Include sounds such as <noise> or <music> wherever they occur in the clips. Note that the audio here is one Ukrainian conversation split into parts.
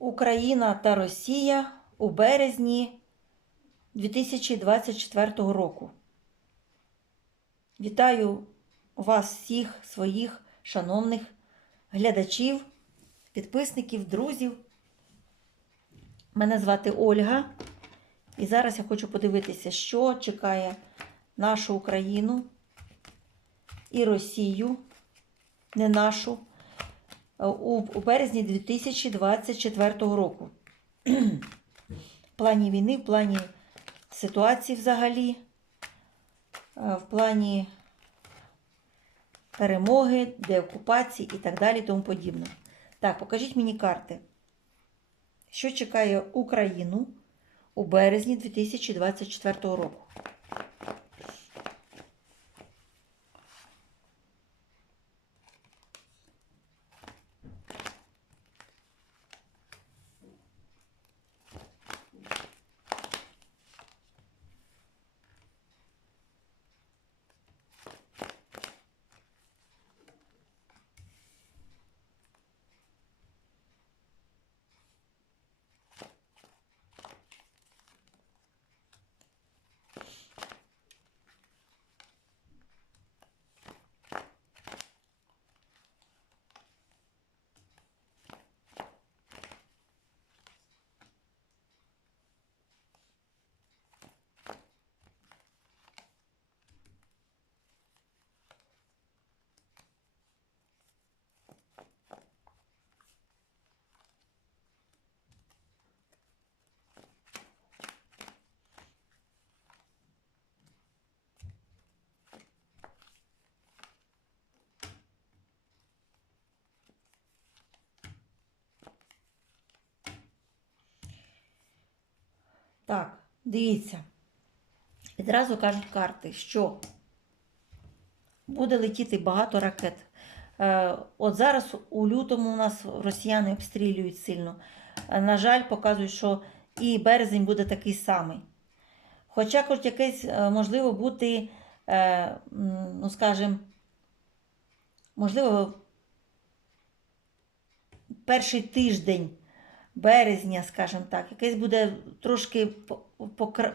Україна та Росія у березні 2024 року. Вітаю вас всіх, своїх шановних глядачів, підписників, друзів. Мене звати Ольга. І зараз я хочу подивитися, що чекає нашу Україну і Росію, не нашу, у, у березні 2024 року. В плані війни, в плані ситуації взагалі, е, в плані перемоги, деокупації і так далі, тому подібне. Так, покажіть мені карти. Що чекає Україну у березні 2024 року? Так, дивіться. Відразу кажуть карти, що буде летіти багато ракет. Е, От зараз у лютому у нас росіяни обстрілюють сильно. Е, На жаль, показують, що і березень буде такий самий. Хоча, кажуть, якесь е, можливо бути, ну скажімо, можливо, перший тиждень березня, скажімо так, якесь буде трошки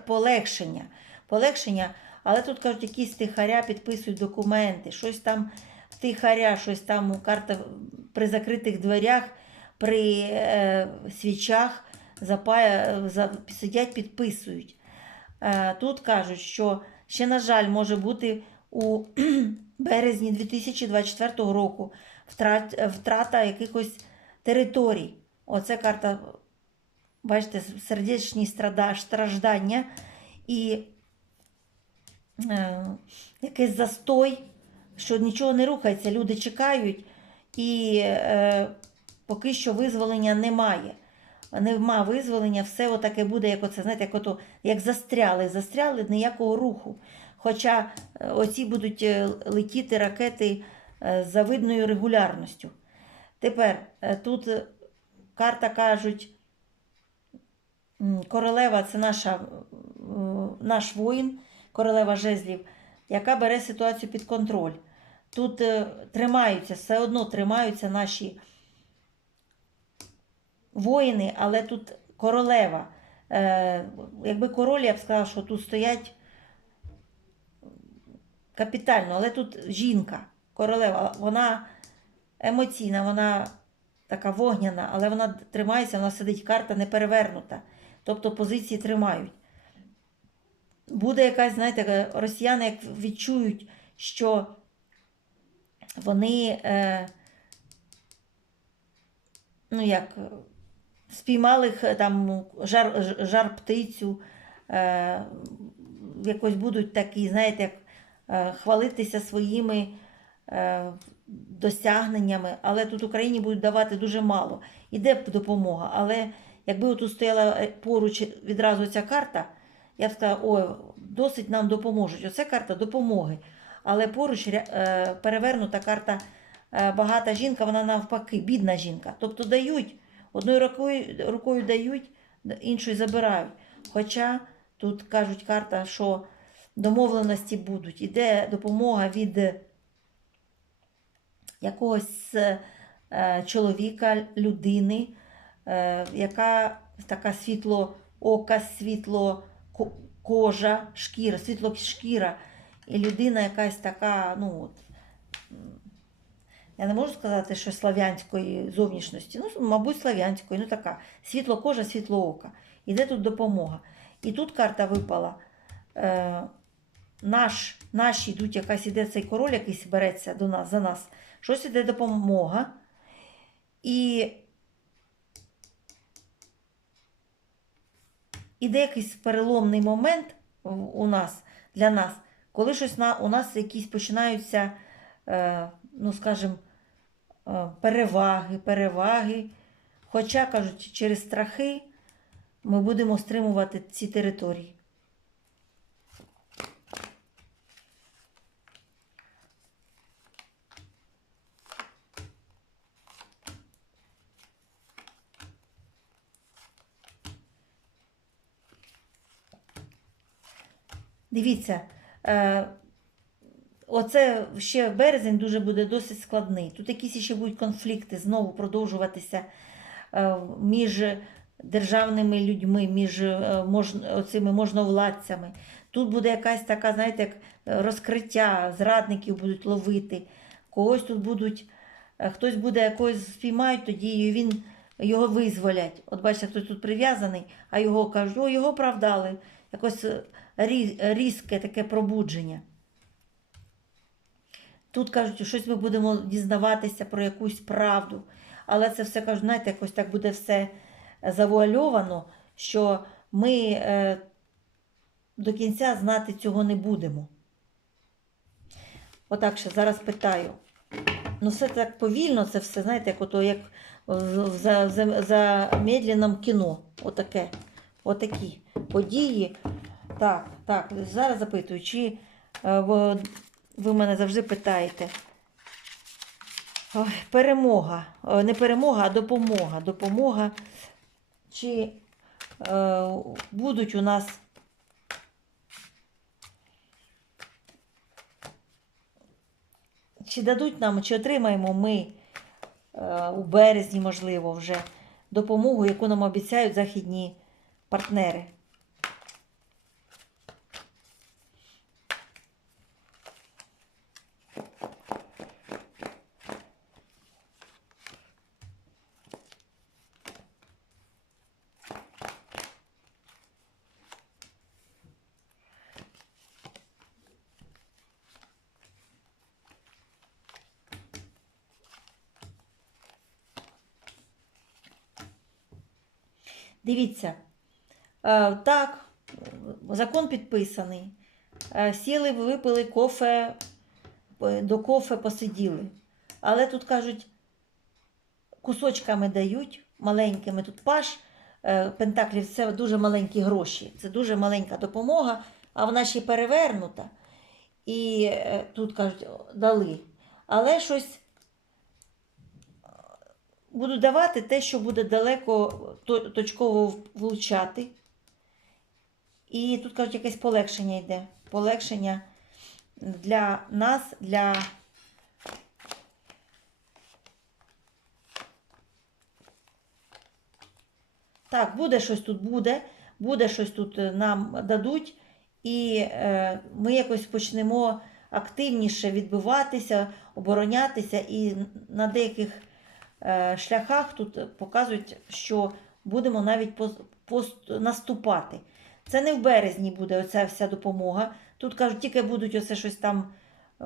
полегшення. полегшення. Але тут кажуть, якісь тихаря підписують документи, щось там тихаря, щось там у карта при закритих дверях, при е, свічах запая, за, сидять, підписують. Е, тут кажуть, що ще, на жаль, може бути у <clears throat> березні 2024 року втрат, втрата якихось територій. Оце карта, бачите, сердечні страждання і е, якийсь застой, що нічого не рухається, люди чекають, і е, поки що визволення немає. Нема визволення, все отаке буде, як оце, знаєте, як, ото, як застряли, застряли ніякого руху. Хоча е, оці будуть е, летіти ракети е, з завидною регулярністю. Тепер тут карта кажуть, королева це наша, наш воїн, королева жезлів, яка бере ситуацію під контроль. Тут е, тримаються, все одно тримаються наші воїни, але тут королева. Е, якби король, я б сказала, що тут стоять капітально, але тут жінка, королева, вона емоційна, вона така вогняна, але вона тримається, вона сидить, карта не перевернута. Тобто позиції тримають. Буде якась, знаєте, росіяни як відчують, що вони, е, ну як, спіймали там жар, жар птицю, е, якось будуть такі, знаєте, як е, хвалитися своїми е, досягненнями, але тут Україні будуть давати дуже мало. Іде допомога, але якби тут стояла е, поруч відразу ця карта, я б сказала, ой, досить нам допоможуть. Оце карта допомоги. Але поруч е, перевернута карта е, багата жінка, вона навпаки, бідна жінка. Тобто дають, одною рукою, рукою дають, іншою забирають. Хоча тут кажуть карта, що домовленості будуть. Іде допомога від якогось е, чоловіка, людини, е, яка така світло ока, світло кожа, шкіра, світло шкіра. І людина якась така, ну от. Я не можу сказати, що слав'янської зовнішності. Ну, мабуть, слав'янської, ну така. Світло кожа, світло ока. Іде тут допомога. І тут карта випала. Наш, наші йдуть, якась іде цей король, якийсь береться до нас, за нас. Щось іде допомога. І іде якийсь переломний момент у нас, для нас, коли щось на, у нас якісь починаються, е, ну, скажімо, е, переваги, переваги. Хоча, кажуть, через страхи ми будемо стримувати ці території. Дивіться, е, оце ще березень дуже буде досить складний. Тут якісь ще будуть конфлікти знову продовжуватися е, між державними людьми, між е, мож, оцими можновладцями. Тут буде якась така, знаєте, як розкриття, зрадників будуть ловити, когось тут будуть, хтось буде якогось спіймають, тоді він його визволять. От бачите, хтось тут прив'язаний, а його кажуть, о, його правдали. Якось різке таке пробудження. Тут кажуть, що щось ми будемо дізнаватися про якусь правду. Але це все кажуть, знаєте, якось так буде все завуальовано, що ми е, до кінця знати цього не будемо. Отак ще зараз питаю. Ну, все так повільно, це все, знаєте, як ото, як в, в, за, за, кіно. Отаке. Отакі події. Так, так, зараз запитую, чи е, ви мене завжди питаєте. Ой, перемога. Е, Не перемога, а допомога. Допомога. Чи е, будуть у нас чи дадуть нам, чи отримаємо ми е, у березні, можливо, вже допомогу, яку нам обіцяють західні партнери. Дивіться, е, так, закон підписаний. Е, Сіли, випили кофе, е, до кофе посиділи. Але тут кажуть, кусочками дають, маленькими тут паш пентаклів це дуже маленькі гроші, це дуже маленька допомога, а вона ще перевернута. І тут кажуть, дали. Але щось будуть давати те, що буде далеко точково влучати. І тут кажуть, якесь полегшення йде. Полегшення для нас, для. Так, буде щось тут буде, буде щось тут е, нам дадуть, і е, ми якось почнемо активніше відбиватися, оборонятися, і на деяких шляхах тут показують, що будемо навіть наступати. Це не в березні буде оця вся допомога. Тут кажуть, тільки будуть оце щось там е,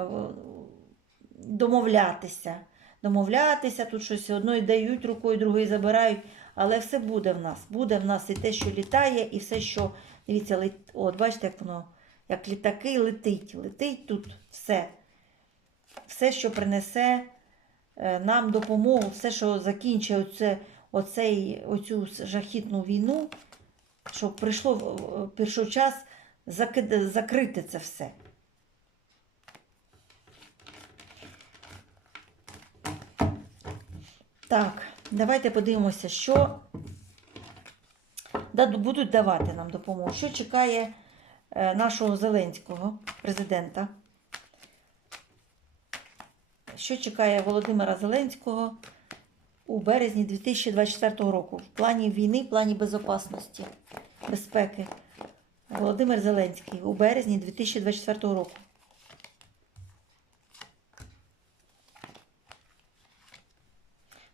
домовлятися. Домовлятися, тут щось одної дають рукою, другої забирають. Але все буде в нас. Буде в нас і те, що літає, і все, що. Дивіться, лет... от бачите, як воно, як літаки летить. Летить тут все. Все, що принесе е, нам допомогу, все, що закінчить оце, оцей, оцю жахітну війну, щоб прийшло, е, прийшов час закрити це все. Так, давайте подивимося, що будуть давати нам допомогу. Що чекає е, нашого Зеленського, президента? Що чекає Володимира Зеленського у березні 2024 року в плані війни, в плані безопасності, безпеки. Володимир Зеленський у березні 2024 року.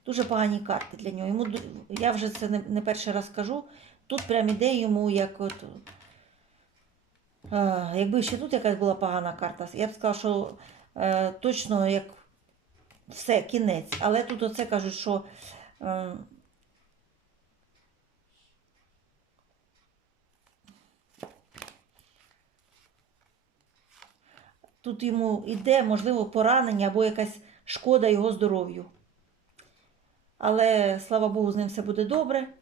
Дуже погані карти для нього. Йому, я вже це не, не перший раз кажу. Тут прям іде йому як от. Е, якби ще тут якась була погана карта, я б сказала, що е, точно як все, кінець. Але тут оце кажуть, що. Е, Тут йому йде, можливо, поранення або якась шкода його здоров'ю. Але слава Богу, з ним все буде добре.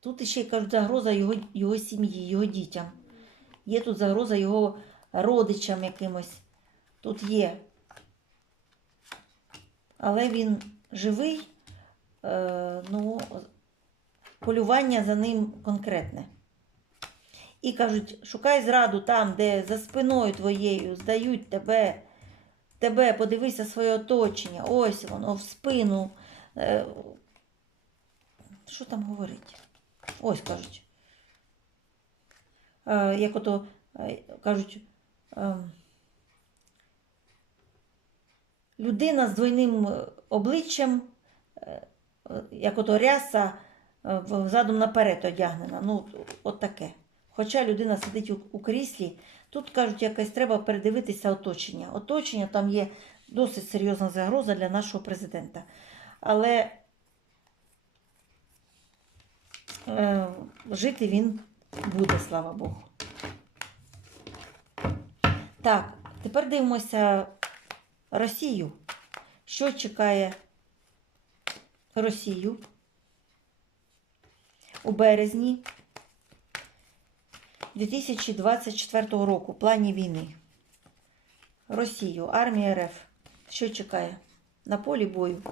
Тут ще кажуть загроза його, його сім'ї, його дітям. Є тут загроза його родичам якимось. Тут є. Але він живий, е, ну, полювання за ним конкретне. І кажуть, шукай зраду там, де за спиною твоєю здають тебе, тебе, подивися своє оточення. Ось воно в спину. Е, Що там говорить? Ось кажуть. Е, Як ото кажуть, ем, людина з двойним е, обличчям, е, е, як ото ряса задом наперед одягнена. Ну, от таке. Хоча людина сидить у кріслі, тут кажуть, якось треба передивитися оточення. Оточення там є досить серйозна загроза для нашого президента. Але е, жити він буде, слава Богу. Так, тепер дивимося Росію. Що чекає Росію у березні 2024 року в плані війни? Росію, армія РФ. Що чекає? На полі бою.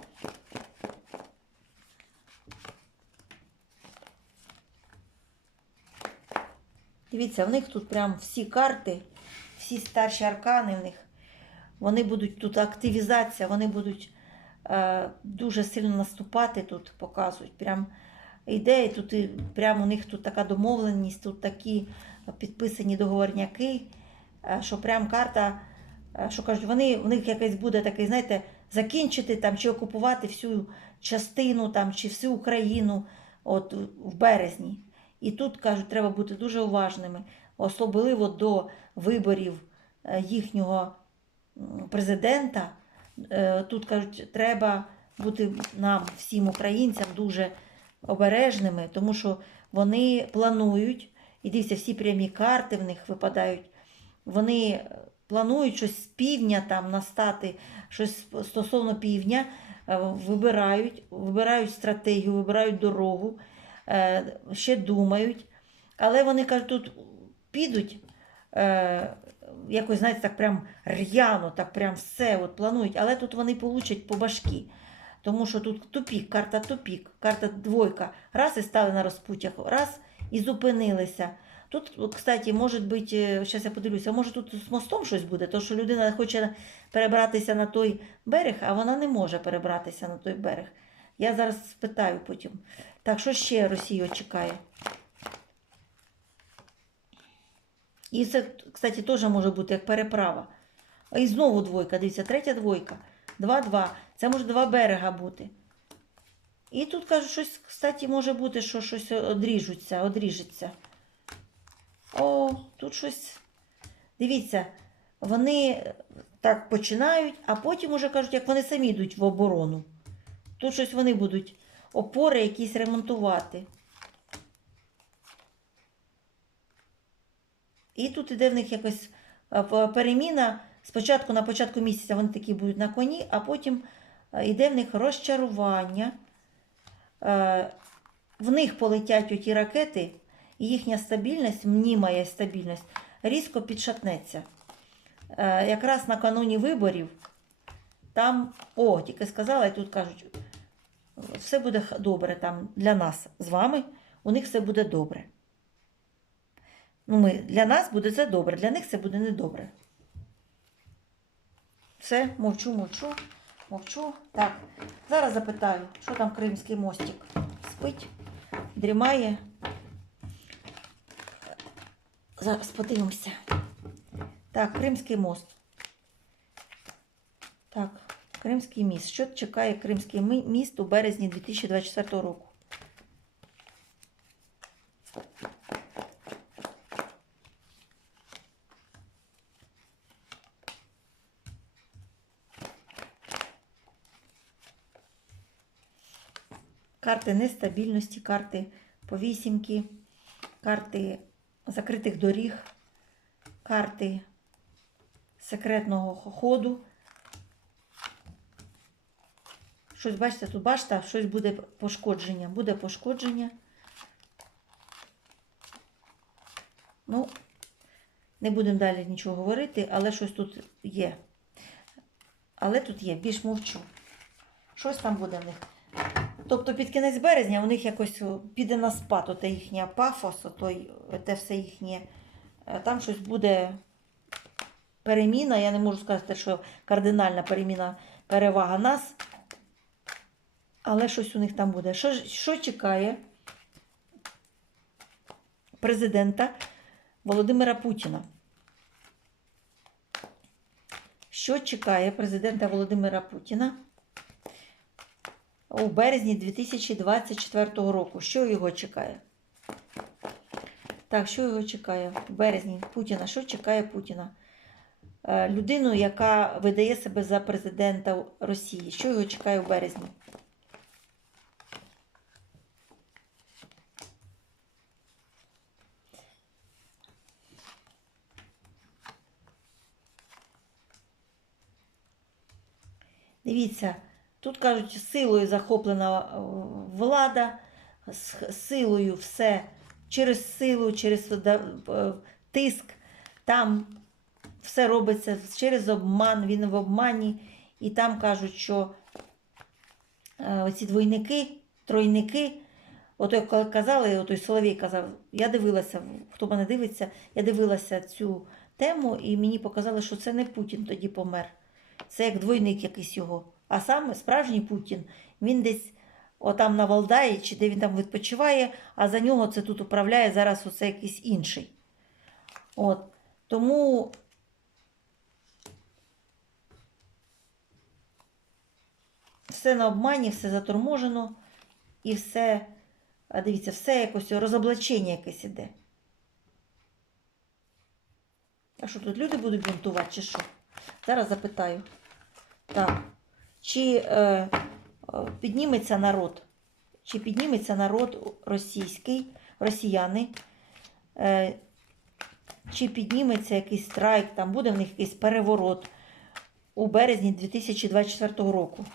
Дивіться, в них тут прям всі карти, всі старші аркани в них. Вони будуть тут активізація, вони будуть е, дуже сильно наступати тут, показують. Прям ідеї, тут і прям у них тут така домовленість, тут такі підписані договорняки, е, що прям карта, е, що кажуть, вони, в них якийсь буде такий, знаєте, закінчити там чи окупувати всю частину там, чи всю Україну от, в березні. І тут кажуть, треба бути дуже уважними, особливо до виборів е, їхнього президента. Е, Тут кажуть, треба бути нам, всім українцям, дуже обережними, тому що вони планують, і дивіться, всі прямі карти в них випадають. Вони планують щось з півдня там настати, щось стосовно півдня, е, вибирають, вибирають стратегію, вибирають дорогу, е, ще думають. Але вони кажуть, тут підуть якось, знаєте, так прям р'яно, так прям все от планують, але тут вони получать по башки. Тому що тут тупік, карта тупік, карта двойка. Раз і стали на розпуттях, раз і зупинилися. Тут, кстати, може бути, зараз я подивлюся, може тут з мостом щось буде, тому що людина хоче перебратися на той берег, а вона не може перебратися на той берег. Я зараз спитаю потім. Так, що ще Росію чекає? І це, кстати, теж може бути як переправа. І знову двойка, дивіться, третя двойка. Два-два. Це може два берега бути. І тут кажуть, щось, кстати, може бути, що щось одріжуться, одріжеться. О, тут щось. Дивіться, вони так починають, а потім уже кажуть, як вони самі йдуть в оборону. Тут щось вони будуть опори якісь ремонтувати. І тут іде в них якось е, переміна. Спочатку на початку місяця вони такі будуть на коні, а потім е, йде в них розчарування. Е, В них полетять оті ракети, і їхня стабільність, мнімає стабільність, різко підшатнеться. Е, Якраз накануні виборів там, о, тільки сказала, і тут кажуть, все буде добре там для нас з вами, у них все буде добре. Ну, ми, для нас буде це добре, для них це буде недобре. Все, мовчу, мовчу, мовчу. Так, зараз запитаю, що там Кримський мостик? Спить, дрімає. Зараз подивимося. Так, Кримський мост. Так, Кримський міст. Що чекає Кримський міст у березні 2024 року? Карти нестабільності, карти повісімки, карти закритих доріг, карти секретного ходу. Щось, бачите, тут бачите, щось буде пошкодження. Буде пошкодження. Ну, не будемо далі нічого говорити, але щось тут є. Але тут є, більш мовчу. Щось там буде в них. Тобто під кінець березня у них якось піде на спад, оте їхня пафос, отой, те все їхнє. Е, Там щось буде переміна. Я не можу сказати, що кардинальна переміна перевага нас. Але щось у них там буде. Що, що чекає президента Володимира Путіна? Що чекає президента Володимира Путіна у березні 2024 року? Що його чекає? Так, що його чекає в березні Путіна? Що чекає Путіна? Е, Людину, яка видає себе за президента Росії. Що його чекає в березні? Дивіться, тут кажуть, силою захоплена е, влада, з силою все, через силу, через е, тиск, там все робиться через обман, він в обмані. І там кажуть, що е, оці двойники, тройники, як коли казали, отой Соловій казав, я дивилася, хто мене дивиться, я дивилася цю тему, і мені показали, що це не Путін тоді помер. Це як двойник якийсь його. А саме справжній Путін, він десь отам на Валдаї, чи де він там відпочиває, а за нього це тут управляє зараз оце якийсь інший. От. Тому все на обмані, все заторможено, і все, дивіться, все якось розоблачення якесь іде. А що тут люди будуть бунтувати, чи що? Зараз запитаю. Так. Чи е, е, підніметься народ? Чи підніметься народ російський, росіяни? Е, чи підніметься якийсь страйк, там буде в них якийсь переворот у березні 2024 року?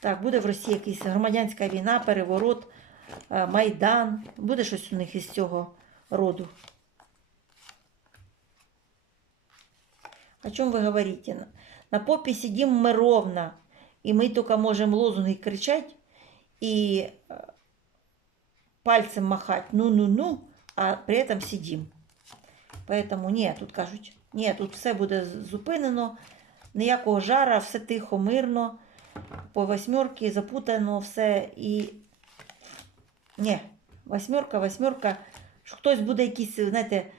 Так, буде в Росії якась громадянська війна, переворот, е, Майдан. Буде щось у них із цього роду. О чем вы говорите? На- На попе сидим мы ровно, и мы только можем лозунги кричать и э, пальцем махать ну-ну-ну, а при этом сидим. Поэтому ні, тут кажуть, ні, тут все буде з- зупинено, ніякого жара, все тихо, мирно, по восьмерки запутано все і. Ні, восьмерка, восьмерка. що Хтось буде якісь, знаєте, е,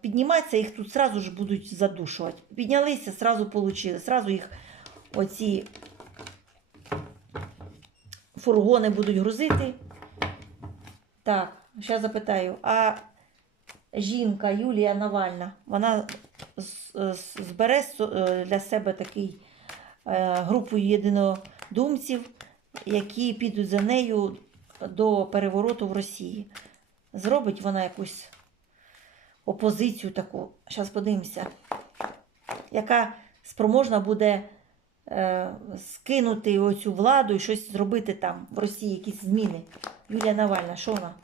підніматися, їх тут сразу ж будуть задушувати. Піднялися, сразу получили, сразу їх оці фургони будуть грузити. Так, зараз запитаю, а жінка Юлія Навальна, вона збере е, для себе такий е, групу єдинодумців, які підуть за нею до перевороту в Росії. Зробить вона якусь опозицію таку, зараз подивимося, яка спроможна буде е, скинути оцю владу і щось зробити там в Росії, якісь зміни. Юлія Навальна, що вона?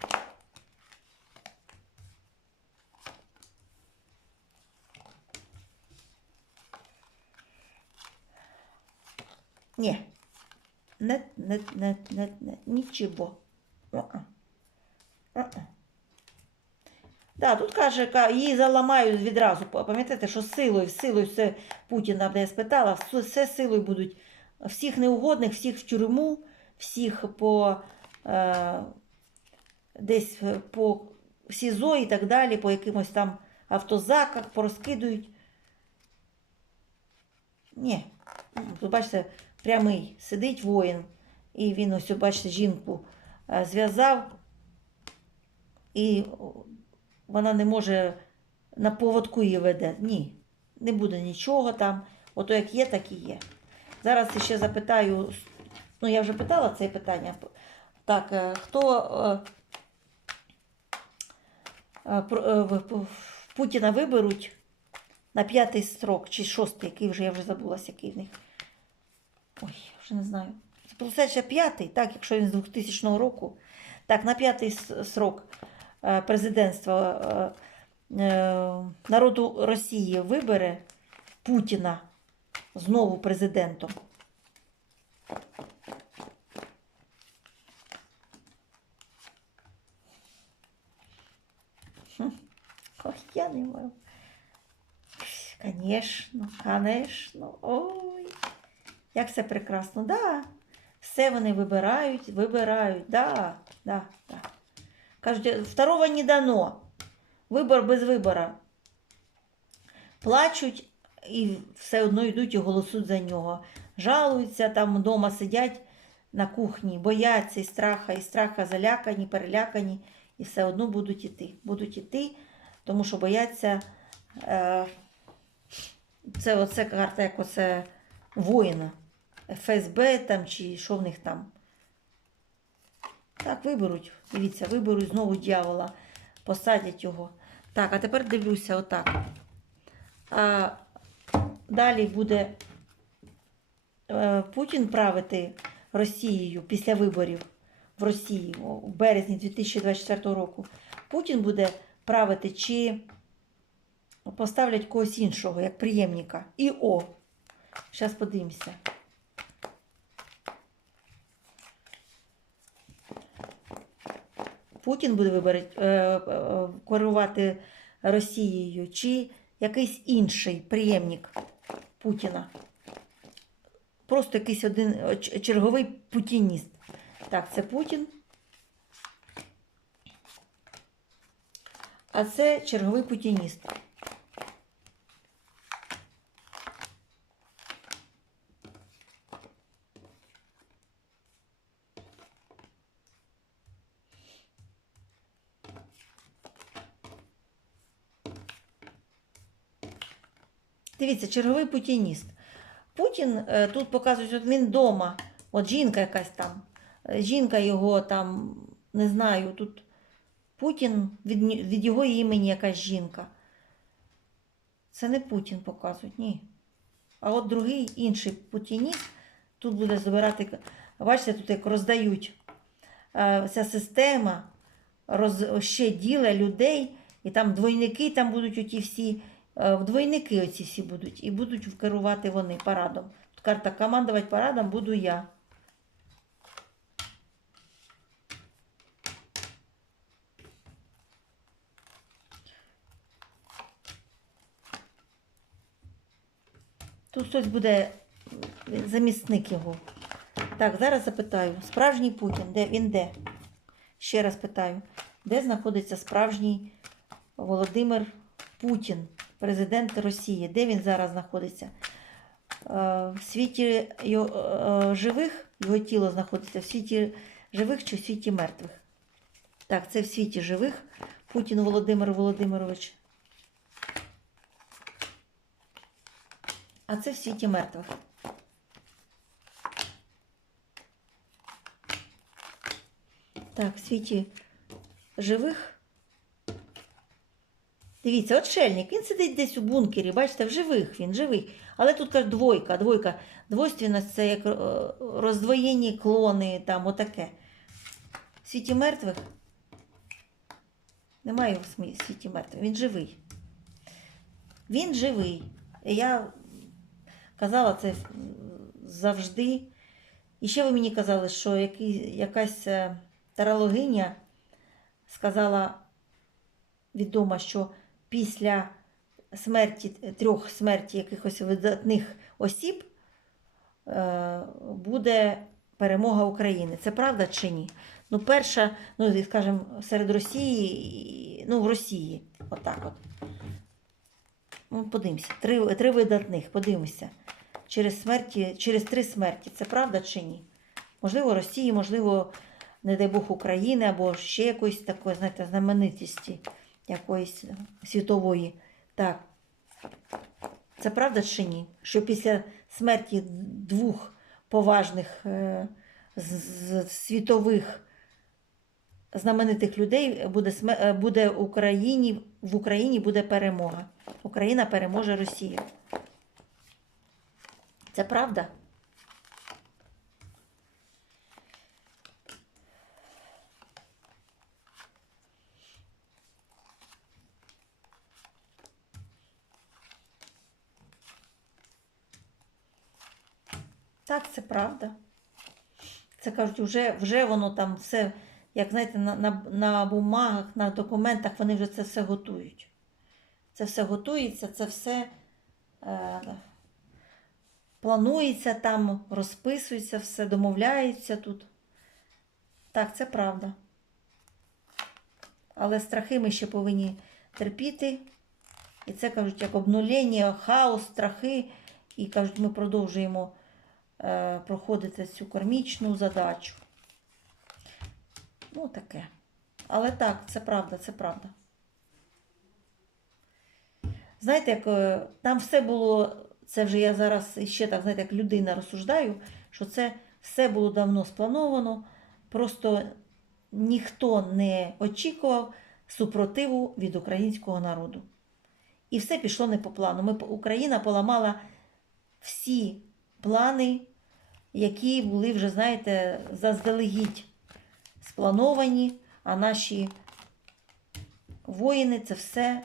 Ні. Не, не, не, не, не, нічого. О-о. О-о. Да, тут каже, її заламають відразу. Пам'ятаєте, що силою, силою все Путіна, де я спитала, все- все силою будуть. Всіх неугодних, всіх в тюрму, всіх по е, десь е, по СІЗО і так далі, по якимось там автозаках порозкидують. Ні. Тут бачите, прямий сидить воїн, і він ось, бачите, жінку е, зв'язав, і вона не може на поводку її веде. Ні, не буде нічого там. Ото як є, так і є. Зараз ще запитаю, ну я вже питала це питання. Так, е, хто е, е, Путіна виберуть на п'ятий строк чи шостий, який вже я вже забулася, який в них. Ой, я вже не знаю. Це виходить п'ятий, так, якщо він з 2000 року. Так, на п'ятий срок президентства е, е, народу Росії вибере Путіна знову президентом. Ой, я не можу. Конечно, конечно. Ой, як це прекрасно. Да. Все вони вибирають, вибирають. Да, да, да. Кажуть, второго не дано. Вибор без вибора. Плачуть і все одно йдуть і голосують за нього. Жалуються, там вдома сидять на кухні, бояться і страха, і страха залякані, перелякані, і все одно будуть іти. Будуть іти, тому що бояться. Е, це оце карта, як оце воїна. ФСБ там чи що в них там. Так, виберуть. Дивіться, виберуть знову дьявола, посадять його. Так, а тепер дивлюся отак. А далі буде е, Путін правити Росією після виборів в Росії в березні 2024 року. Путін буде правити чи поставлять когось іншого, як приємника. І о. Зараз подивимося. Путін буде вибирати, е, е, керувати Росією, чи якийсь інший приємник Путіна. Просто якийсь один е, черговий путініст. Так, це Путін. А це черговий путініст. Дивіться, черговий путініст. Путін е, тут показують, от він вдома, от жінка якась там, е, жінка його там, не знаю, тут Путін від, від його імені якась жінка. Це не Путін показують, ні. А от другий інший путініст тут буде збирати. Бачите, тут як роздають е, ця система, роз, ще діле людей, і там двойники там будуть оті всі, е, двойники оці всі будуть, і будуть керувати вони парадом. Тут карта командувати парадом буду я. Тут хтось буде замісник його. Так, зараз запитаю. Справжній Путін, де він де? Ще раз питаю, де знаходиться справжній Володимир Путін, президент Росії? Де він зараз знаходиться? Е, В світі його, е, живих його тіло знаходиться в світі живих чи в світі мертвих? Так, це в світі живих Путін Володимир Володимирович. А це в світі мертвих. Так, в світі живих. Дивіться, отшельник, він сидить десь у бункері, бачите, в живих він живий. Але тут каже двойка, двойка. Двойственність це як е, роздвоєнні клони, там отаке. В світі мертвих. Немає в світі мертвих. Він живий. Він живий. Я казала це завжди. І ще ви мені казали, що якась е, тарологиня сказала, відомо, що після смерті трьох смерті якихось видатних осіб е, буде перемога України. Це правда чи ні? Ну, перша, ну, скажімо, серед Росії, ну, в Росії, отак от. Ну, подивимося. Три, три видатних, подивимося. Через, смерті, через три смерті. Це правда чи ні? Можливо, Росії, можливо, не дай Бог України, або ще якоїсь такої, знаєте, знаменитості якоїсь світової. Так. Це правда чи ні? Що після смерті двох поважних е, світових знаменитих людей буде, е, буде Україні, в Україні буде перемога. Україна переможе Росію. Це правда? Так, це правда. Це кажуть, вже, вже воно там все, як знаєте, на, на, на бумагах, на документах вони вже це все готують. Це все готується, це все е, планується там, розписується, все, домовляється тут. Так, це правда. Але страхи ми ще повинні терпіти. І це кажуть, як обнулення, хаос, страхи. І кажуть, ми продовжуємо е, проходити цю кармічну задачу. Ну, таке. Але так, це правда, це правда. Знаєте, як е, там все було, це вже я зараз ще так, знаєте, як людина розсуждаю, що це все було давно сплановано, просто ніхто не очікував супротиву від українського народу. І все пішло не по плану. Ми, Україна поламала всі плани, які були вже, знаєте, заздалегідь сплановані, а наші воїни це все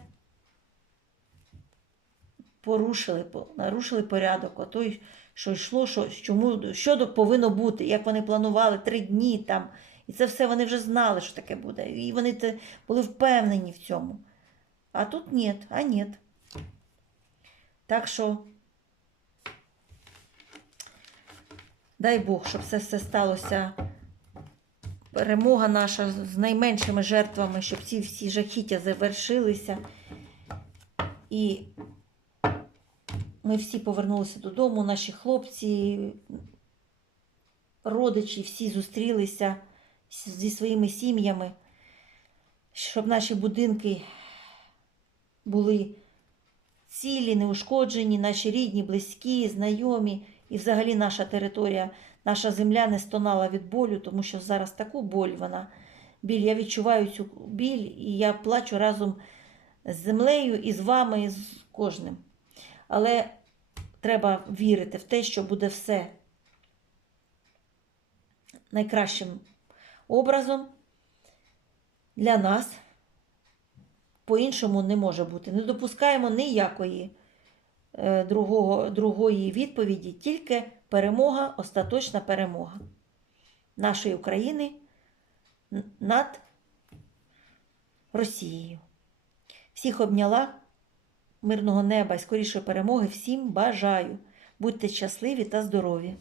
порушили, нарушили порядок. Ото, що йшло, що, чому, що повинно бути, як вони планували три дні там. І це все вони вже знали, що таке буде. І вони це були впевнені в цьому. А тут ні, а ні. Так що, дай Бог, щоб це все сталося. Перемога наша з найменшими жертвами, щоб ці всі жахіття завершилися. І ми всі повернулися додому, наші хлопці, родичі, всі зустрілися зі своїми сім'ями, щоб наші будинки були цілі, неушкоджені, наші рідні, близькі, знайомі, і взагалі наша територія, наша земля не стонала від болю, тому що зараз таку боль вона. Біль, я відчуваю цю біль, і я плачу разом з землею і з вами, і з кожним. Але треба вірити в те, що буде все найкращим образом для нас. По-іншому не може бути. Не допускаємо ніякої другого, другої відповіді, тільки перемога, остаточна перемога нашої України над Росією. Всіх обняла мирного неба і скорішої перемоги. Всім бажаю. Будьте щасливі та здорові!